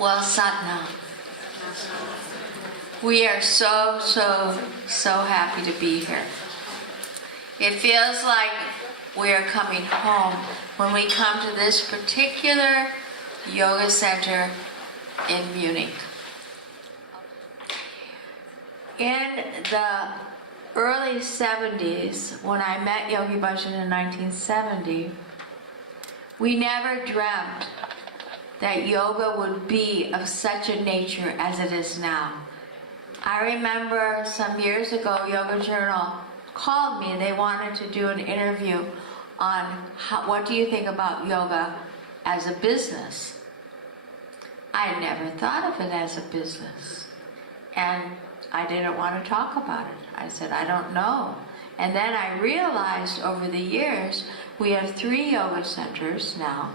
Well, Satnam, we are so happy to be here. It feels like we are coming home when we come to this particular yoga center in Munich. In the early 70s, when I met Yogi Bhajan in 1970, we never dreamt that yoga would be of such a nature as it is now. I remember some years ago, Yoga Journal called me. They wanted to do an interview on what do you think about yoga as a business. I had never thought of it as a business, and I didn't want to talk about it. I said, I don't know. And then I realized over the years, we have 3 yoga centers now,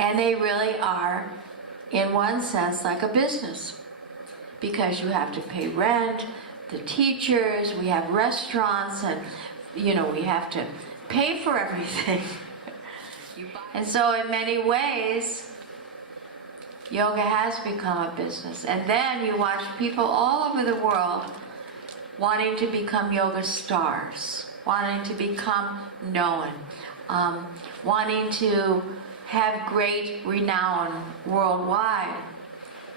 and they really are, in one sense, like a business. Because you have to pay rent, the teachers, we have restaurants, and we have to pay for everything. And so in many ways, yoga has become a business. And then you watch people all over the world wanting to become yoga stars, wanting to become known, wanting to have great renown worldwide.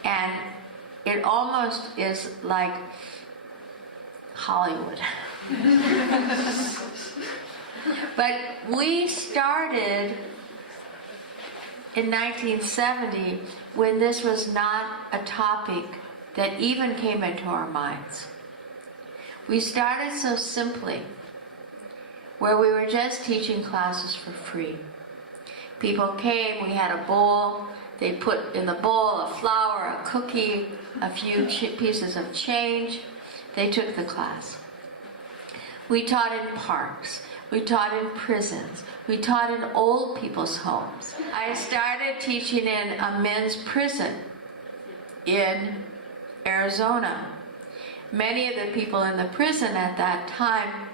And it almost is like Hollywood. But we started in 1970 when this was not a topic that even came into our minds. We started so simply, where we were just teaching classes for free. People came, we had a bowl, they put in the bowl a flower, a cookie, a few pieces of change. They took the class. We taught in parks, we taught in prisons, we taught in old people's homes. I started teaching in a men's prison in Arizona. Many of the people in the prison at that time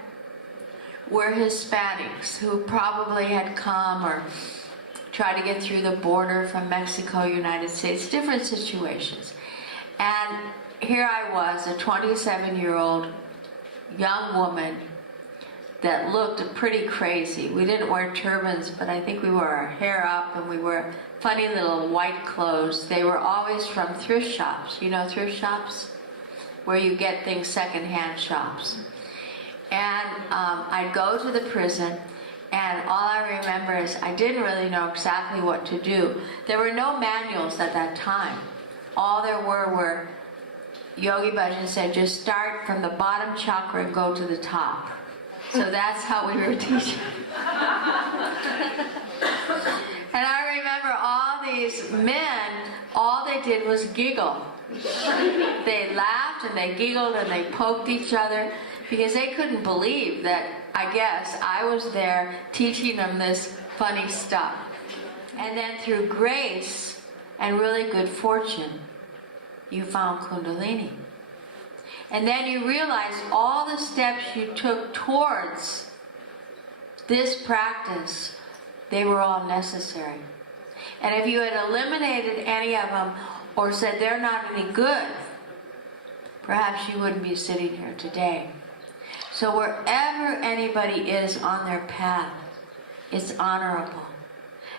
were Hispanics who probably had come or tried to get through the border from Mexico, United States, different situations. And here I was, a 27-year-old young woman that looked pretty crazy. We didn't wear turbans, but I think we wore our hair up and we wore funny little white clothes. They were always from thrift shops. You know thrift shops? Where you get things secondhand shops. And I'd go to the prison, and all I remember is I didn't really know exactly what to do. There were no manuals at that time. All there were Yogi Bhajan said, just start from the bottom chakra and go to the top. So that's how we were teaching. And I remember all these men, all they did was giggle. They laughed and they giggled and they poked each other because they couldn't believe that, I guess, I was there teaching them this funny stuff. And then through grace and really good fortune, you found Kundalini. And then you realize all the steps you took towards this practice, they were all necessary. And if you had eliminated any of them or said they're not any good, perhaps you wouldn't be sitting here today. So wherever anybody is on their path, it's honorable.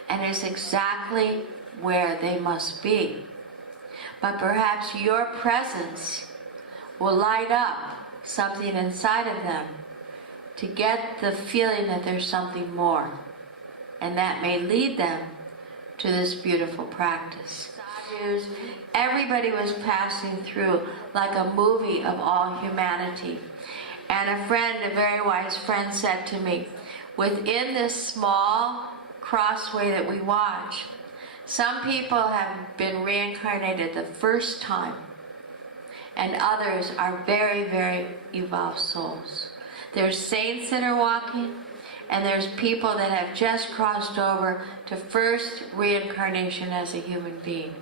And it's exactly where they must be. But perhaps your presence will light up something inside of them to get the feeling that there's something more. And that may lead them to this beautiful practice. Everybody was passing through like a movie of all humanity. And a friend, a very wise friend, said to me, within this small crossway that we watch, some people have been reincarnated the first time, and others are very evolved souls. There's saints that are walking, and there's people that have just crossed over to first reincarnation as a human being.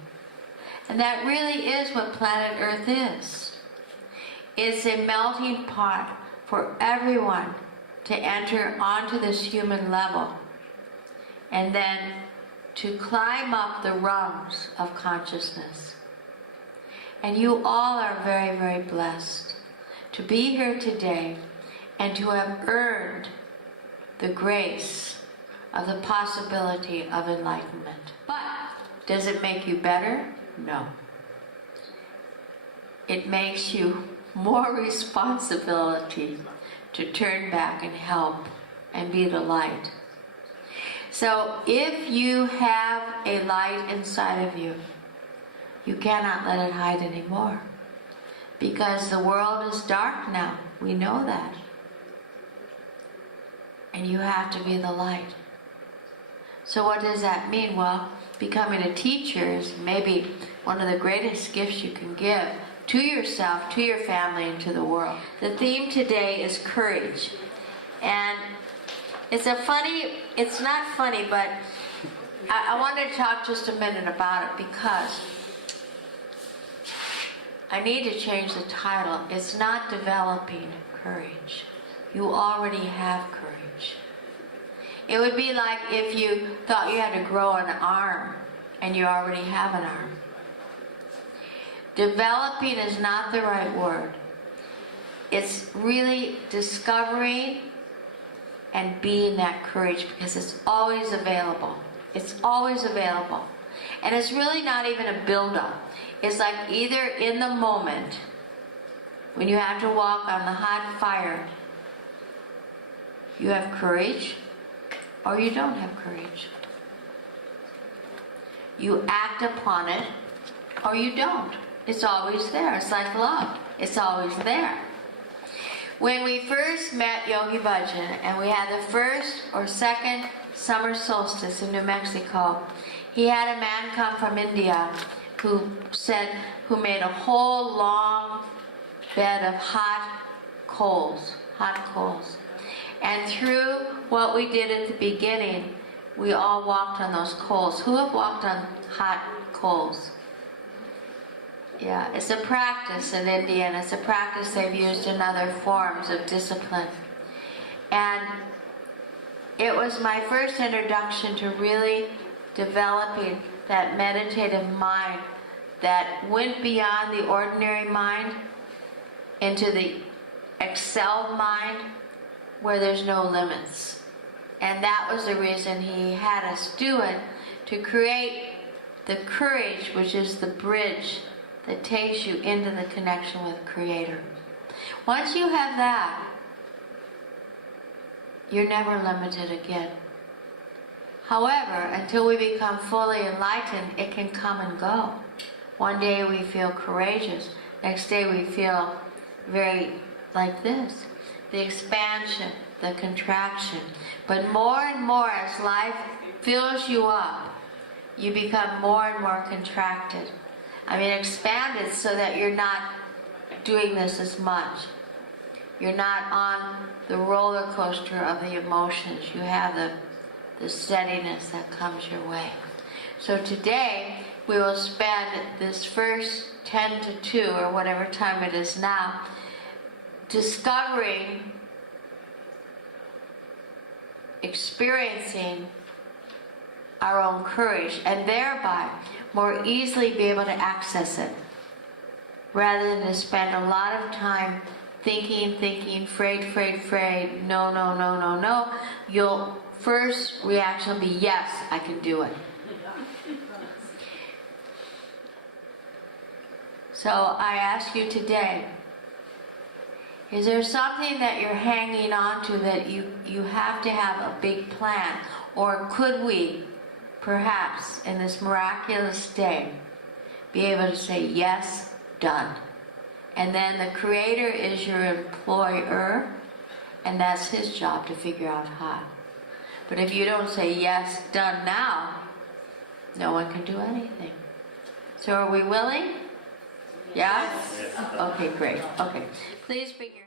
And that really is what planet Earth is. It's a melting pot for everyone to enter onto this human level and then to climb up the rungs of consciousness. And you all are very, very blessed to be here today and to have earned the grace of the possibility of enlightenment. But does it make you better? No. It makes you more responsibility to turn back and help and be the light. So if you have a light inside of you, you cannot let it hide anymore. Because the world is dark now. We know that. And you have to be the light. So what does that mean? Well, becoming a teacher is maybe one of the greatest gifts you can give to yourself, to your family, and to the world. The theme today is courage. And it's not funny, but I wanted to talk just a minute about it because I need to change the title. It's not developing courage. You already have courage. It would be like if you thought you had to grow an arm and you already have an arm. Developing is not the right word. It's really discovering and being that courage because it's always available. It's always available. And it's really not even a build-up. It's like either in the moment, when you have to walk on the hot fire, you have courage, or you don't have courage. You act upon it, or you don't. It's always there. It's like love. It's always there. When we first met Yogi Bhajan, and we had the first or second summer solstice in New Mexico, he had a man come from India who made a whole long bed of hot coals. And through what we did at the beginning, we all walked on those coals. Who have walked on hot coals? Yeah, it's a practice in India, and it's a practice they've used in other forms of discipline. And it was my first introduction to really developing that meditative mind that went beyond the ordinary mind into the excelled mind where there's no limits. And that was the reason he had us do it, to create the courage, which is the bridge that takes you into the connection with Creator. Once you have that, you're never limited again. However, until we become fully enlightened, it can come and go. One day we feel courageous, next day we feel very like this. The expansion, the contraction. But more and more as life fills you up, you become more and more contracted. Expanded so that you're not doing this as much. You're not on the roller coaster of the emotions. You have the steadiness that comes your way. So today, we will spend this first 10 to 2, or whatever time it is now, discovering, experiencing our own courage, and thereby more easily be able to access it, rather than to spend a lot of time thinking, afraid, no. Your first reaction will be, yes, I can do it. So I ask you today, is there something that you're hanging on to that you have to have a big plan? Or could we, perhaps, in this miraculous day, be able to say, yes, done? And then the Creator is your employer, and that's His job to figure out how. But if you don't say, yes, done now, no one can do anything. So are we willing? Yes? Okay, great. Okay. Please bring your